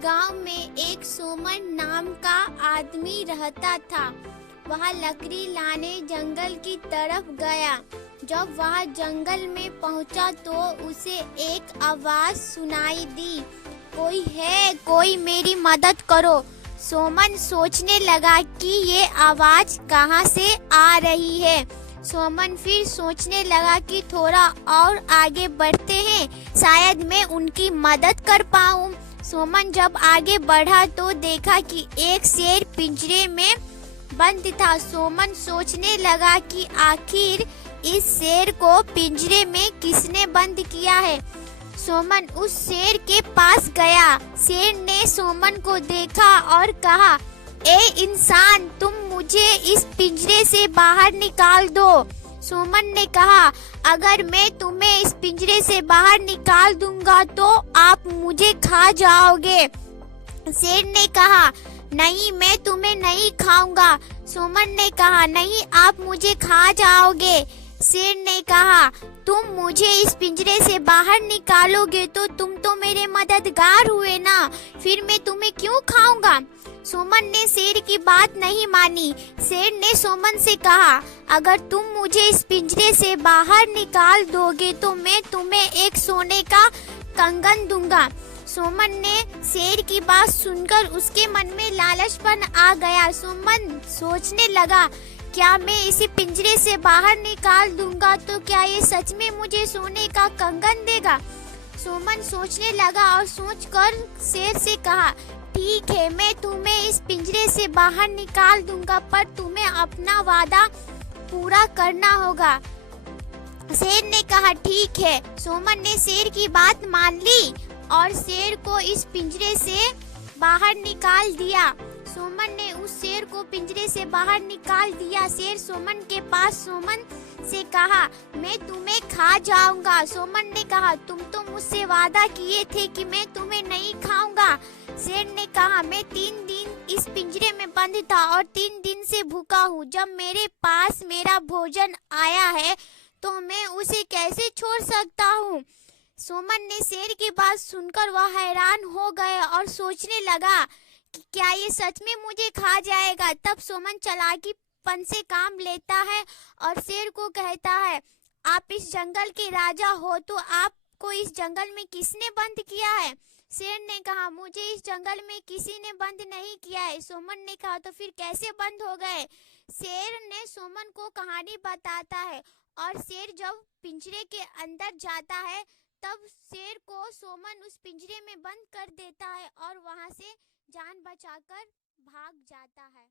गांव में एक सोमन नाम का आदमी रहता था। वह लकड़ी लाने जंगल की तरफ गया। जब वह जंगल में पहुंचा तो उसे एक आवाज सुनाई दी, कोई है, कोई मेरी मदद करो। सोमन सोचने लगा कि ये आवाज कहाँ से आ रही है। सोमन फिर सोचने लगा कि थोड़ा और आगे बढ़ते हैं, शायद मैं उनकी मदद कर पाऊं। सोमन जब आगे बढ़ा तो देखा कि एक शेर पिंजरे में बंद था। सोमन सोचने लगा कि आखिर इस शेर को पिंजरे में किसने बंद किया है। सोमन उस शेर के पास गया। शेर ने सोमन को देखा और कहा, ए इंसान, तुम मुझे इस पिंजरे से बाहर निकाल दो। सोमन ने कहा, अगर मैं तुम्हें इस पिंजरे से बाहर निकाल दूंगा तो आप मुझे खा जाओगे। शेर ने कहा, नहीं, मैं तुम्हें नहीं खाऊंगा। सोमन ने कहा, नहीं, आप मुझे खा जाओगे। शेर ने कहा, तुम मुझे इस पिंजरे से बाहर निकालोगे तो तुम तो मेरे मददगार हुए ना, फिर मैं तुम्हें क्यों खाऊंगा। सोमन ने शेर की बात नहीं मानी। शेर ने सोमन से कहा, अगर तुम मुझे इस पिंजरे से बाहर निकाल दोगे तो मैं तुम्हें एक सोने का कंगन दूंगा। सोमन ने शेर की बात सुनकर उसके मन में लालचपन आ गया। सोमन सोचने लगा, क्या मैं इसे पिंजरे से बाहर निकाल दूंगा तो क्या ये सच में मुझे सोने का कंगन देगा। सोमन सोचने लगा और सोचकर शेर से कहा, ठीक है, मैं तुम्हें इस पिंजरे से बाहर निकाल दूंगा, पर तुम्हें अपना वादा पूरा करना होगा। शेर ने कहा, ठीक है। सोमन ने शेर की बात मान ली और शेर को इस पिंजरे से बाहर निकाल दिया। सोमन ने उस शेर को पिंजरे से बाहर निकाल दिया। शेर सोमन के पास सोमन से कहा, मैं तुम्हें खा जाऊंगा। सोमन ने कहा, तुम तो मुझसे वादा किए थे कि मैं तुम्हें नहीं खाऊंगा। शेर ने कहा, मैं 3 दिन इस पिंजरे में बंद था और 3 दिन से भूखा हूँ। जब मेरे पास मेरा भोजन आया है तो मैं उसे कैसे छोड़ सकता हूँ। सोमन ने शेर की बात सुनकर वह हैरान हो गए और सोचने लगा कि क्या ये सच में मुझे खा जाएगा। तब सोमन चालाकीपन से काम लेता है और शेर को कहता है, आप इस जंगल के राजा हो तो आपको इस जंगल में किसने बंद किया है। शेर ने कहा, मुझे इस जंगल में किसी ने बंद नहीं किया है। सोमन ने कहा, तो फिर कैसे बंद हो गए। शेर ने सोमन को कहानी बताता है और शेर जब पिंजरे के अंदर जाता है तब शेर को सोमन उस पिंजरे में बंद कर देता है और वहां से जान बचाकर भाग जाता है।